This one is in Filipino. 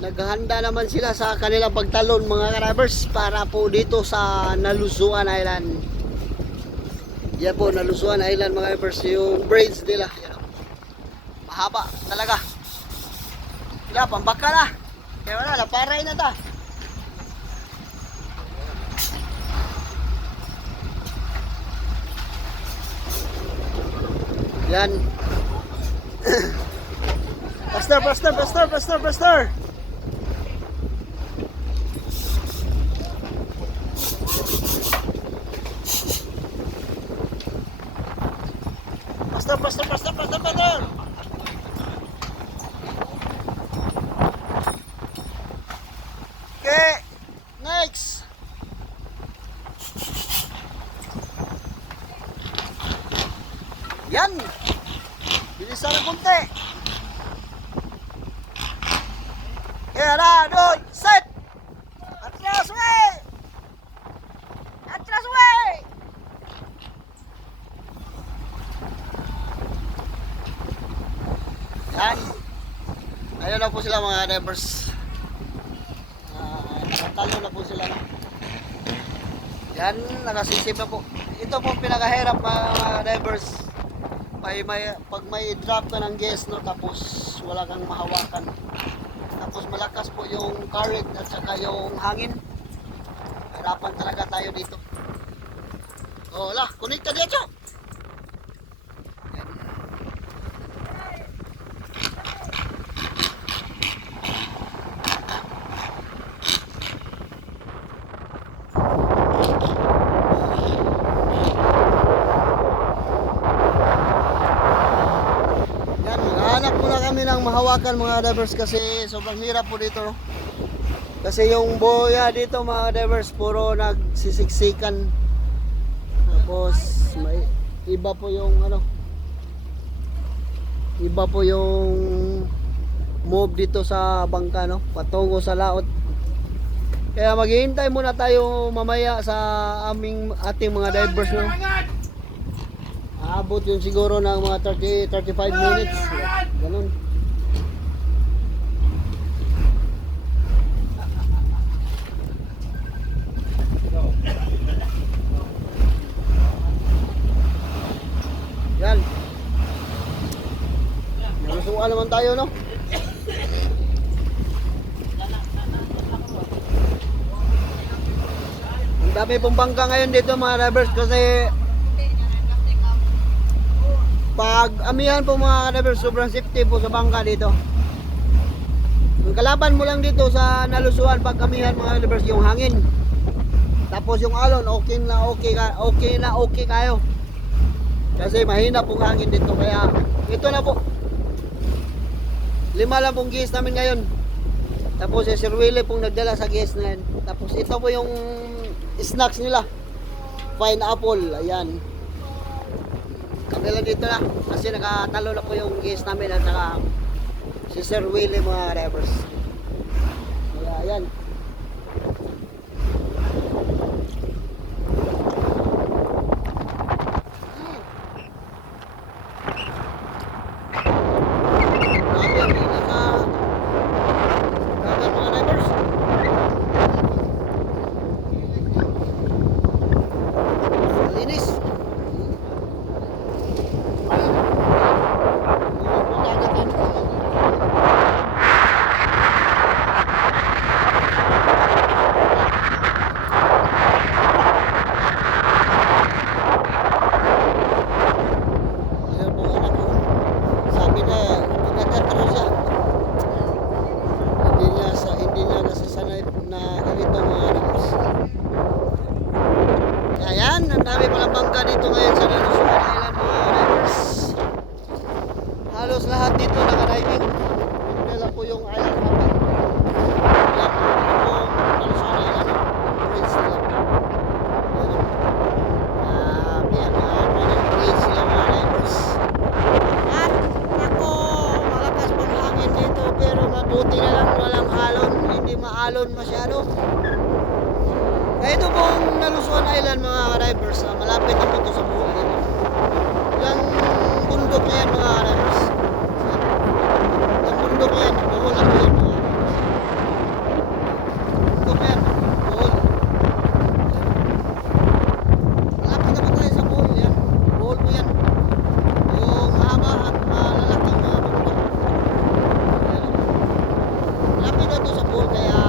naghahanda naman sila sa kanilang pagtalon mga drivers para po dito sa Nalusuan Island. Yan po, Nalusuan Island mga drivers, yung braids nila. Mahaba talaga. Wala, pambaka na. Kaya wala, laparay na ta. Yan. Pastor, pastor, pastor, pastor, pastor. Pastor, pastor, pastor, pastor, pastor. Okay, next. Yan. Bilisan ng kunti. Kaya na, doon, Yan. Ayun na po sila mga divers. Ah, nakatalo na po sila. Yan, nakasisip na po. Ito po pinakahirap mga divers. May, may, pag may drop ka ng gas, no, tapos wala kang mahawakan. Tapos malakas po yung current at saka yung hangin. Hirapan talaga tayo dito. Oh, la, connected dito. Yan, maghanap muna kami ng mahawakan mga divers kasi sobrang hirap po dito. Kasi yung boya dito mga divers puro nagsisiksikan. Tapos may iba po yung ano iba po yung move dito sa bangka no patungo sa laot kaya maghihintay muna tayo mamaya sa aming ating mga divers no Aabot yun siguro ng mga 30, 35 minutes. Ganun. Yan. Nalusuan naman tayo, no? Ang dami pong bangka ngayon dito mga drivers kasi pag amihan po mga kadabers, sobrang safety po sa bangka dito. Ang kalaban mo lang dito sa nalusuan pag amihan mga kadabers, yung hangin. Tapos yung alon, okay na okay ka, okay na okay kayo. Kasi mahina pong hangin dito kaya ito na po. Lima lang pong gas namin ngayon. Tapos si Sir Willie pong nagdala sa gas na yan. Tapos ito po yung snacks nila. Pineapple, ayan. Kami lang dito na kasi nakatalo na po yung guest namin at saka si Sir Willie mga drivers. Kaya ayan. Na ganito mga ko. Ayan, ang dami palang bangka dito ngayon sa Nanusuan alon masyado. Kaya ito pong Nalusuan Island mga drivers, ah, malapit ang ito sa buong ano. Ilang bundok na yan mga drivers. Ang bundok na yan, buhol ang buhol mga na yan, buhol. Malapit na po tayo sa buhol yan. Buhol po yan. Yung mahaba at malalaking mga bundok. Malapit na ito sa buhol kaya